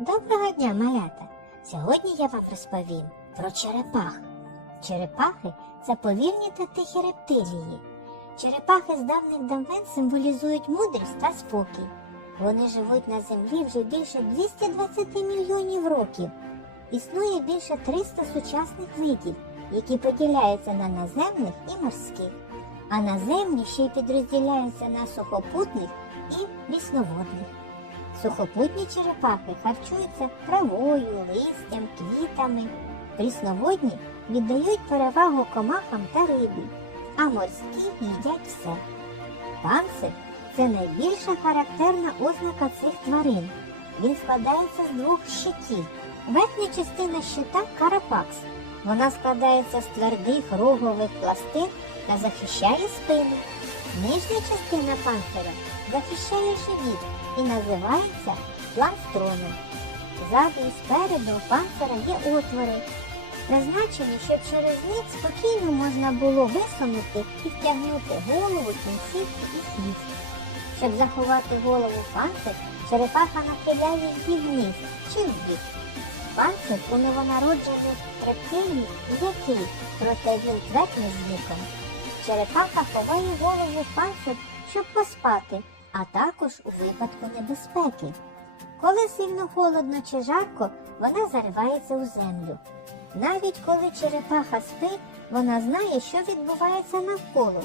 Доброго дня, малята! Сьогодні я вам розповім про черепах. Черепахи це повільні та тихі рептилії. Черепахи з давних давен символізують мудрість та спокій. Вони живуть на землі вже більше 220 мільйонів років. Існує більше 300 сучасних видів, які поділяються на наземних і морських. А наземні ще й підрозділяються на сухопутних і прісноводних. Сухопутні черепахи харчуються травою, листям, квітами. Прісноводні віддають перевагу комахам та рибі, а морські їдять все. Панцир це найбільша характерна ознака цих тварин. Він складається з двох щитів. Верхня частина щита карапакс. Вона складається з твердих рогових пластин та захищає спину. Нижня частина панцира захищає живіт і називається планстроном. Ззаду і спереду у панцира є отвори, призначені, щоб через них спокійно можна було висунути і втягнути голову, кінцівки і хвіст. Щоб заховати голову в панцир, черепаха нахиляє її вниз чи вбік. Панцир у новонароджених рептилій м'який, проте він з віком. Черепаха ховає голову в панцир, щоб поспати, а також у випадку небезпеки. Коли сильно холодно чи жарко, вона заривається у землю. Навіть коли черепаха спить, вона знає, що відбувається навколо.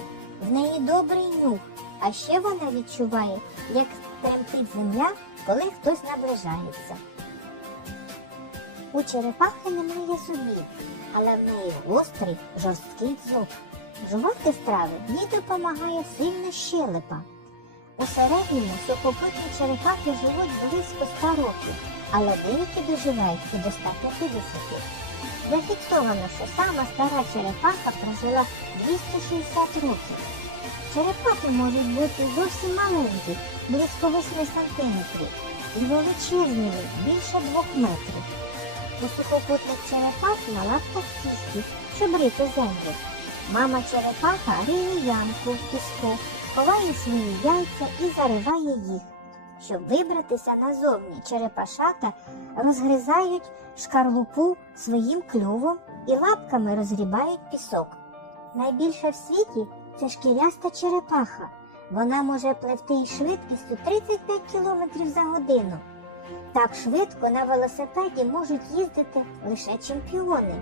В неї добрий нюх, а ще вона відчуває, як тремтить земля, коли хтось наближається. У черепахи немає зубів, але в неї гострий, жорсткий дзьоб. Жувати страви їй допомагає сильна щелепа. У середньому сухопутні черепахи живуть близько 100 років, але деякі доживають і до 150. Зафіксовано, що сама стара черепаха прожила 260 років. Черепахи можуть бути зовсім маленькі, близько 8 сантиметрів, і величезні, більше 2 метрів. У сухопутних черепах на лапках кістки, щоб рити землю. Мама черепаха риє ямку в піску, ховає свої яйця і зариває їх. Щоб вибратися назовні, черепашата розгризають шкарлупу своїм клювом і лапками розгрібають пісок. Найбільша в світі це шкіряста черепаха. Вона може пливти із швидкістю 35 км за годину. Так швидко на велосипеді можуть їздити лише чемпіони.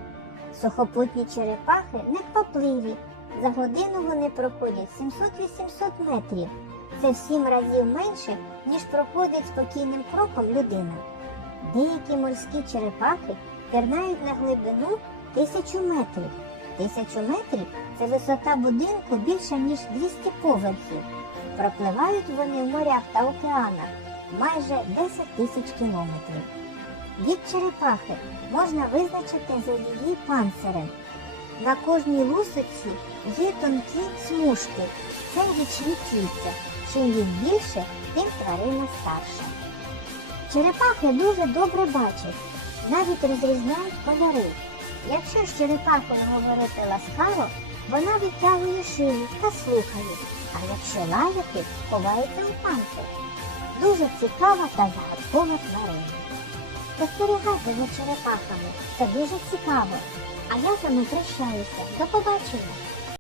Сухопутні черепахи неквапливі. За годину вони проходять 700-800 метрів. Це в сім разів менше, ніж проходить спокійним кроком людина. Деякі морські черепахи пірнають на глибину тисячу метрів. Тисячу метрів це висота будинку більше, ніж 200 поверхів. Пропливають вони в морях та океанах майже 10 тисяч кілометрів. Вік черепахи можна визначити за її панцирем. На кожній лусиці є тонкі смужки. Це річні кільця. Чим їх більше, тим тварина старша. Черепахи дуже добре бачать, навіть розрізняють кольори. Якщо з черепахою говорити ласкаво, вона відтягує шию та слухає, а якщо лаяти, ховається у панцир. Дуже цікава та загадкова тварина. Спостерігайте за черепахами. Це дуже цікаво. А я з вами прощаюся. До побачення.